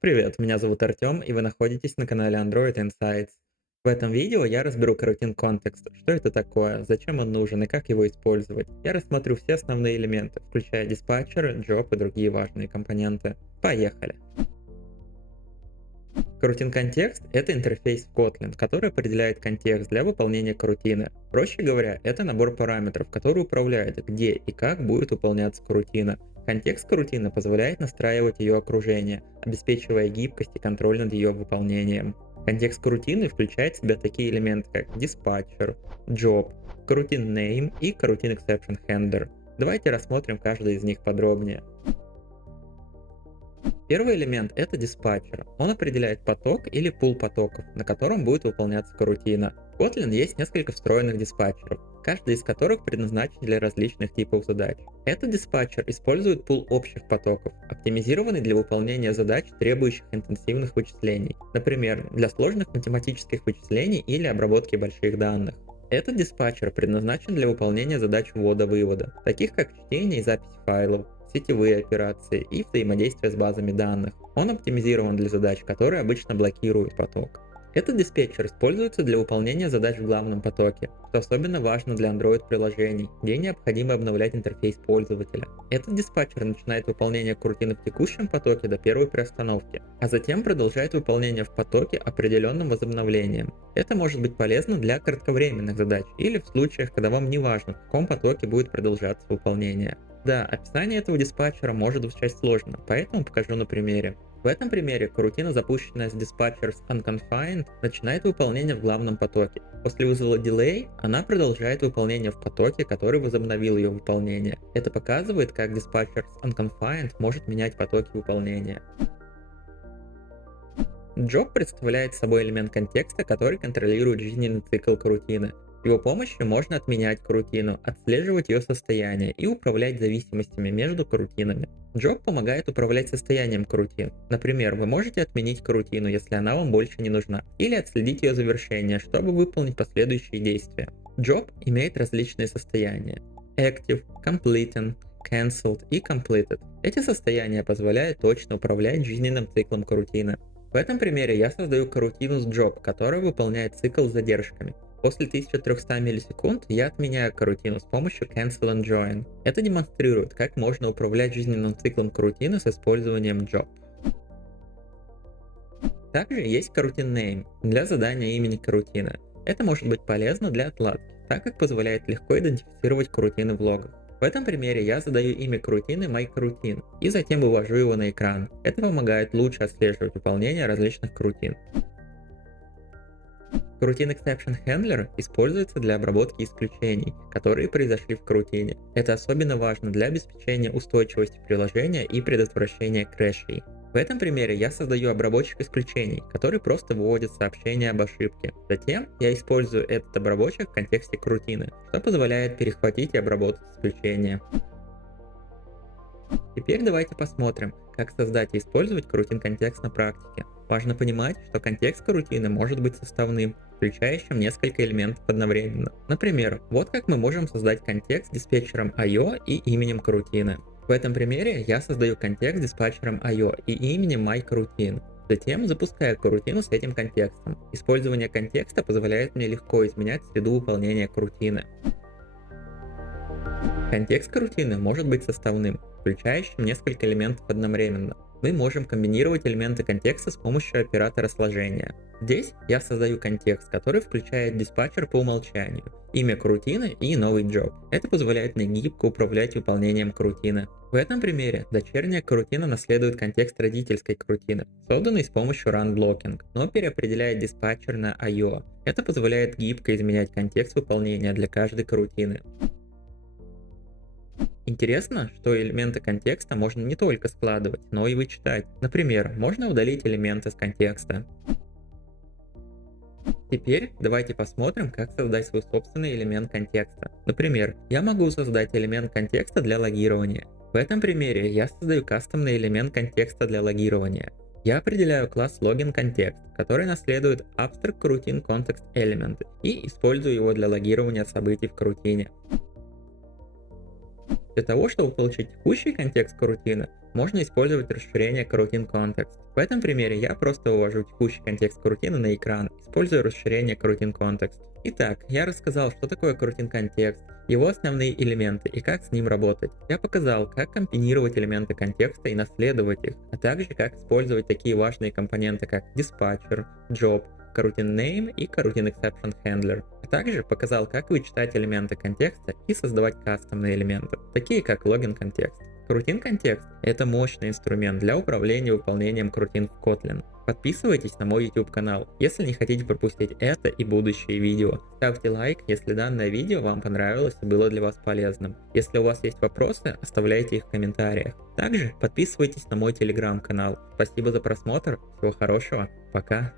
Привет, меня зовут Артем, и вы находитесь на канале Android Insights. В этом видео я разберу Coroutine Context, что это такое, зачем он нужен и как его использовать. Я рассмотрю все основные элементы, включая диспатчеры, job и другие важные компоненты. Поехали! Coroutine контекст — это интерфейс в Kotlin, который определяет контекст для выполнения корутины. Проще говоря, это набор параметров, который управляет, где и как будет выполняться корутина. Контекст корутины позволяет настраивать ее окружение, обеспечивая гибкость и контроль над ее выполнением. Контекст корутины включает в себя такие элементы, как диспатчер, job, coroutine name и coroutine exception handler. Давайте рассмотрим каждый из них подробнее. Первый элемент — это диспатчер. Он определяет поток или пул потоков, на котором будет выполняться корутина. В Kotlin есть несколько встроенных диспатчеров, каждый из которых предназначен для различных типов задач. Этот диспатчер использует пул общих потоков, оптимизированный для выполнения задач, требующих интенсивных вычислений, например, для сложных математических вычислений или обработки больших данных. Этот диспатчер предназначен для выполнения задач ввода-вывода, таких как чтение и запись файлов, сетевые операции и взаимодействие с базами данных. Он оптимизирован для задач, которые обычно блокируют поток. Этот диспетчер используется для выполнения задач в главном потоке, что особенно важно для Android-приложений, где необходимо обновлять интерфейс пользователя. Этот диспатчер начинает выполнение корутины в текущем потоке до первой приостановки, а затем продолжает выполнение в потоке определенным возобновлением. Это может быть полезно для кратковременных задач или в случаях, когда вам не важно, в каком потоке будет продолжаться выполнение. Да, описание этого диспатчера может звучать сложно, поэтому покажу на примере. В этом примере корутина, запущенная с dispatchers unconfined, начинает выполнение в главном потоке. После вызова delay она продолжает выполнение в потоке, который возобновил ее выполнение. Это показывает, как dispatchers unconfined может менять потоки выполнения. Job представляет собой элемент контекста, который контролирует жизненный цикл корутины. С его помощью можно отменять корутину, отслеживать ее состояние и управлять зависимостями между корутинами. Job помогает управлять состоянием корутин. Например, вы можете отменить корутину, если она вам больше не нужна, или отследить ее завершение, чтобы выполнить последующие действия. Job имеет различные состояния: Active, Completing, Cancelled и Completed. Эти состояния позволяют точно управлять жизненным циклом корутины. В этом примере я создаю корутину с job, которая выполняет цикл с задержками. После 1300 миллисекунд я отменяю корутину с помощью cancel and join. Это демонстрирует, как можно управлять жизненным циклом корутины с использованием job. Также есть coroutine name для задания имени корутины. Это может быть полезно для отладки, так как позволяет легко идентифицировать корутины в логах. В этом примере я задаю имя корутины myCoroutine и затем вывожу его на экран. Это помогает лучше отслеживать выполнение различных корутин. Coroutine Exception Handler используется для обработки исключений, которые произошли в корутине. Это особенно важно для обеспечения устойчивости приложения и предотвращения крэшей. В этом примере я создаю обработчик исключений, который просто выводит сообщение об ошибке. Затем я использую этот обработчик в контексте корутины, что позволяет перехватить и обработать исключения. Теперь давайте посмотрим, как создать и использовать coroutine контекст на практике. Важно понимать, что контекст корутины может быть составным, включающим несколько элементов одновременно. Например, вот как мы можем создать контекст с диспетчером IO и именем корутины. В этом примере я создаю контекст с диспатчером IO и именем myCoroutine. Затем запускаю корутину с этим контекстом. Использование контекста позволяет мне легко изменять среду выполнения корутины. Контекст корутины может быть составным, включающим несколько элементов одновременно. Мы можем комбинировать элементы контекста с помощью оператора сложения. Здесь я создаю контекст, который включает диспатчер по умолчанию, имя корутины и новый job. Это позволяет мне гибко управлять выполнением корутины. В этом примере дочерняя корутина наследует контекст родительской корутины, созданный с помощью run-blocking, но переопределяет диспатчер на IO. Это позволяет гибко изменять контекст выполнения для каждой корутины. Интересно, что элементы контекста можно не только складывать, но и вычитать. Например, можно удалить элемент из контекста. Теперь давайте посмотрим, как создать свой собственный элемент контекста. Например, я могу создать элемент контекста для логирования. В этом примере я создаю кастомный элемент контекста для логирования. Я определяю класс LoginContext, который наследует Abstract Coroutine Context Element и использую его для логирования событий в корутине. Для того, чтобы получить текущий контекст корутины, можно использовать расширение Coroutine Context. В этом примере я просто вывожу текущий контекст корутины на экран, используя расширение Coroutine Context. Итак, я рассказал, что такое Coroutine контекст, его основные элементы и как с ним работать. Я показал, как комбинировать элементы контекста и наследовать их, а также как использовать такие важные компоненты, как dispatcher, job, Coroutine Name и Coroutine Exception Handler. А также показал, как вычитать элементы контекста и создавать кастомные элементы, такие как логин контекст. Coroutine контекст — это мощный инструмент для управления выполнением корутин в Kotlin. Подписывайтесь на мой YouTube канал, если не хотите пропустить это и будущие видео. Ставьте лайк, если данное видео вам понравилось и было для вас полезным. Если у вас есть вопросы, оставляйте их в комментариях. Также подписывайтесь на мой Telegram канал. Спасибо за просмотр, всего хорошего, пока.